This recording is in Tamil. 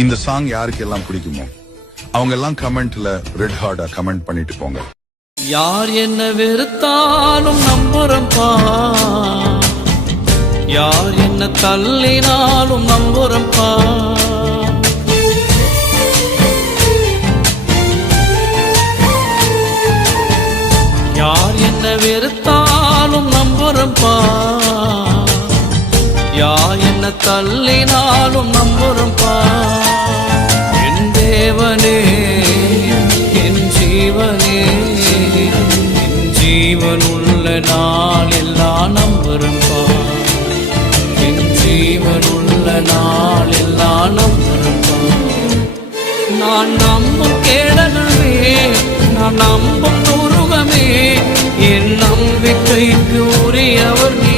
இந்த சாங் யாருக்கு எல்லாம் பிடிக்குமோ அவங்க எல்லாம் கமெண்ட்ல ரெட் ஹார்டா கமெண்ட் பண்ணிட்டு போங்க. யார் என்ன வெறுத்தாலும் நம்புறம்பா, யார் என்ன தள்ளினாலும் நம்புறம்பா. யார் என்ன வெறுத்தாலும் நம்புறம்பா, யார் என்ன தள்ளினாலும் நம்புறம்பா. என் தேவனே என் ஜீவனே, என் ஜீவன் உள்ள நாள் எல்லாம் நம்புறம்பா, என் ஜீவன் உள்ள நாள் எல்லாம் நம்புறம்பா. நான் நம்பும் கேடகமே, நான் நம்பும் துருகமே, என் நம்பிக்கைக்கு உரியவர் நீ.